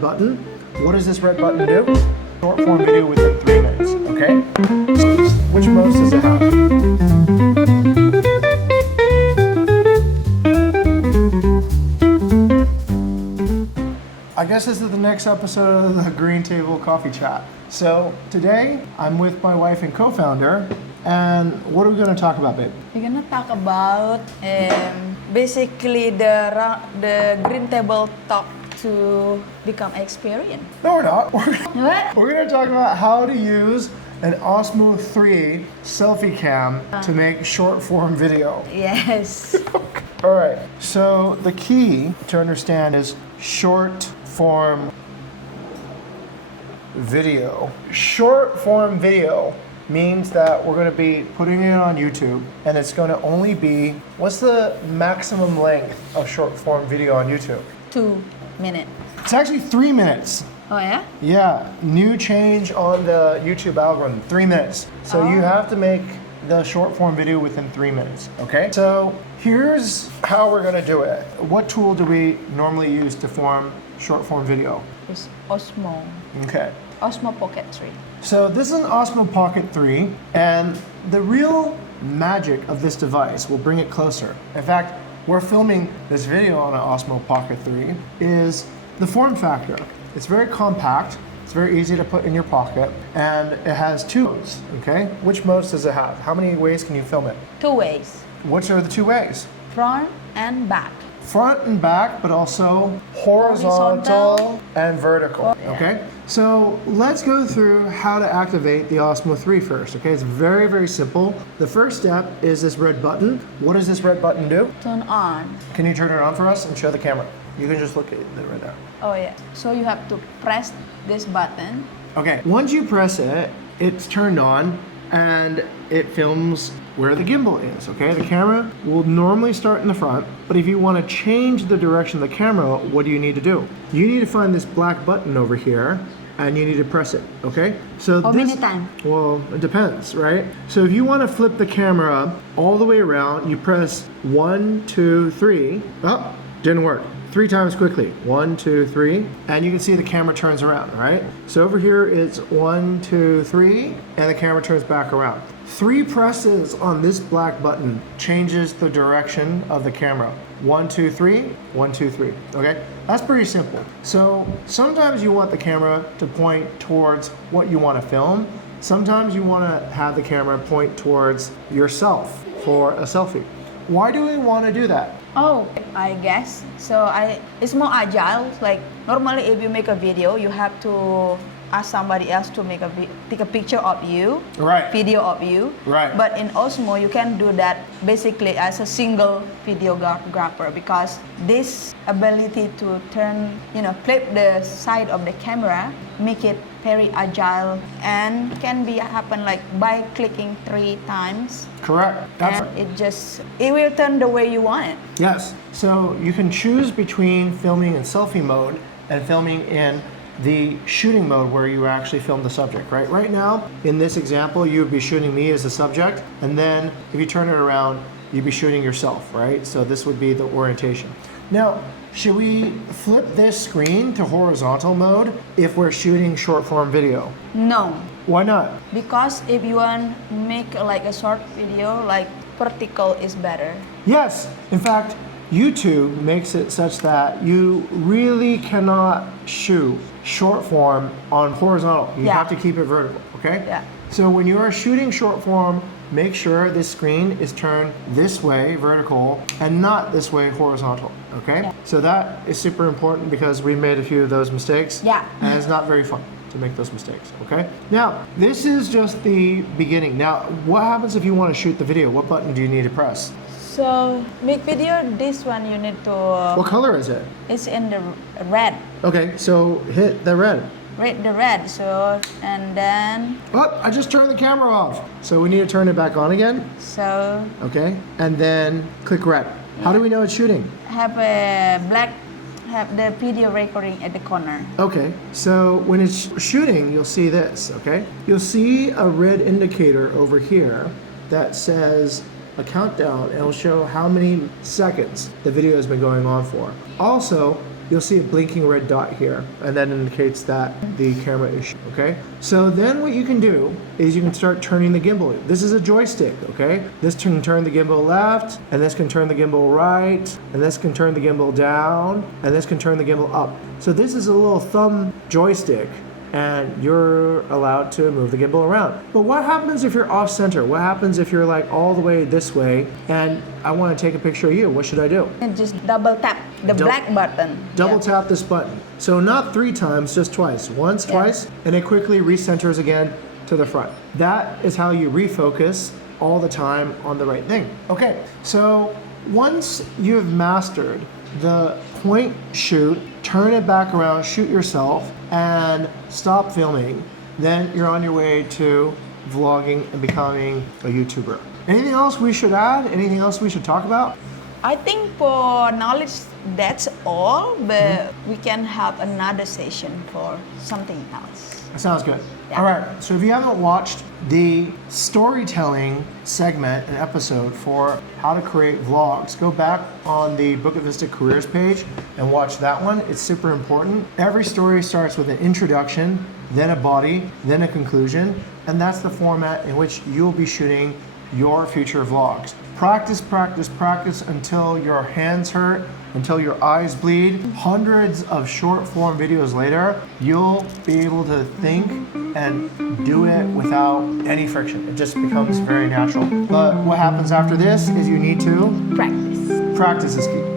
Button. What does this red button do? Short form video within 3 minutes, okay? Which modes does it have? I guess this is the next episode of the GreenTable Coffee Chat. So today I'm with my wife and co-founder, and what are we going to talk about, babe? We're gonna talk about basically the GreenTable talk to become experienced. No, we're not. What? We're going to talk about how to use an Osmo 3 selfie cam to make short form video. Yes. All right, so the key to understand is short form video. Short form video means that we're going to be putting it on YouTube, and it's going to only be, what's the maximum length of short form video on YouTube? 2 minutes. It's actually 3 minutes. Oh yeah? Yeah, new change on the YouTube algorithm, 3 minutes. So you have to make the short form video within 3 minutes, okay? So here's how we're gonna do it. What tool do we normally use to form short form video? It's Osmo. Okay. Osmo Pocket 3. So this is an Osmo Pocket 3, and the real magic of this device, we'll bring it closer. In fact, we're filming this video on an Osmo Pocket 3, is the form factor. It's very compact, it's very easy to put in your pocket, and it has 2 modes, okay? Which modes does it have? How many ways can you film it? 2 ways. Which are the 2 ways? Front and back. Front and back, but also horizontal and vertical, okay? So let's go through how to activate the Osmo 3 first, okay? It's very, very simple. The first step is this red button. What does this red button do? Turn on. Can you turn it on for us and show the camera? You can just look at it right now. Oh yeah. So you have to press this button. Okay, once you press it, it's turned on and it films where the gimbal is, okay? The camera will normally start in the front, but if you want to change the direction of the camera, what do you need to do? You need to find this black button over here and you need to press it, okay? So How many times? Well, it depends, right? So if you want to flip the camera all the way around, you press 1, 2, 3. Oh, didn't work. 3 times quickly. 1, 2, 3. And you can see the camera turns around, right? So over here it's 1, 2, 3, and the camera turns back around. 3 presses on this black button changes the direction of the camera. 1, 2, 3, 1, 2, 3. Okay? That's pretty simple. So sometimes you want the camera to point towards what you want to film. Sometimes you want to have the camera point towards yourself for a selfie. Why do we want to do that? Oh, I guess. So it's more agile. Like normally if you make a video, you have to ask somebody else to take a picture of you, Right. video of you. Right. But in Osmo, you can do that basically as a single videographer because this ability to flip the side of the camera, make it very agile and can be happen like by clicking 3 times. Correct. That's And it will turn the way you want it. Yes. So you can choose between filming in selfie mode and filming in the shooting mode where you actually film the subject, right? Right now, in this example, you would be shooting me as the subject, and then if you turn it around, you'd be shooting yourself, right? So this would be the orientation. Now, should we flip this screen to horizontal mode if we're shooting short form video? No. Why not? Because if you want to make like a short video, like vertical is better. Yes. In fact, YouTube makes it such that you really cannot shoot short form on horizontal. You have to keep it vertical, okay? Yeah. So when you are shooting short form, make sure this screen is turned this way, vertical, and not this way, horizontal, okay? Yeah. So that is super important because we made a few of those mistakes. Yeah. And it's not very fun to make those mistakes, okay? Now, this is just the beginning. Now, what happens if you want to shoot the video? What button do you need to press? So make video, this one you need to... What color is it? It's in the red. Okay, so hit the red. The red, so, and then... Oh, I just turned the camera off. So we need to turn it back on again. So... Okay, and then click red. How do we know it's shooting? Have the video recording at the corner. Okay, so when it's shooting, you'll see this, okay? You'll see a red indicator over here that says a countdown, and it'll show how many seconds the video has been going on for. Also, you'll see a blinking red dot here, and that indicates that the camera is, okay? So then what you can do is you can start turning the gimbal. This is a joystick, okay? This can turn the gimbal left, and this can turn the gimbal right, and this can turn the gimbal down, and this can turn the gimbal up. So this is a little thumb joystick, and you're allowed to move the gimbal around. But what happens if you're off center? What happens if you're like all the way this way and I want to take a picture of you? What should I do? And just double tap the black button. Double tap this button. So not 3 times, just twice. Once, twice, and it quickly recenters again to the front. That is how you refocus all the time on the right thing. Okay, so once you've mastered the point shoot, turn it back around, shoot yourself, and stop filming, then you're on your way to vlogging and becoming a YouTuber. Anything else we should add? Anything else we should talk about? I think for knowledge, that's all, but we can have another session for something else. Sounds good. Yeah. All right, so if you haven't watched the storytelling segment and episode for how to create vlogs, go back on the Bucket Vista Careers page and watch that one. It's super important. Every story starts with an introduction, then a body, then a conclusion, and that's the format in which you'll be shooting your future vlogs. Practice, practice, practice until your hands hurt, until your eyes bleed. Hundreds of short form videos later, you'll be able to think and do it without any friction. It just becomes very natural. But what happens after this is you need to Practice. practice is key.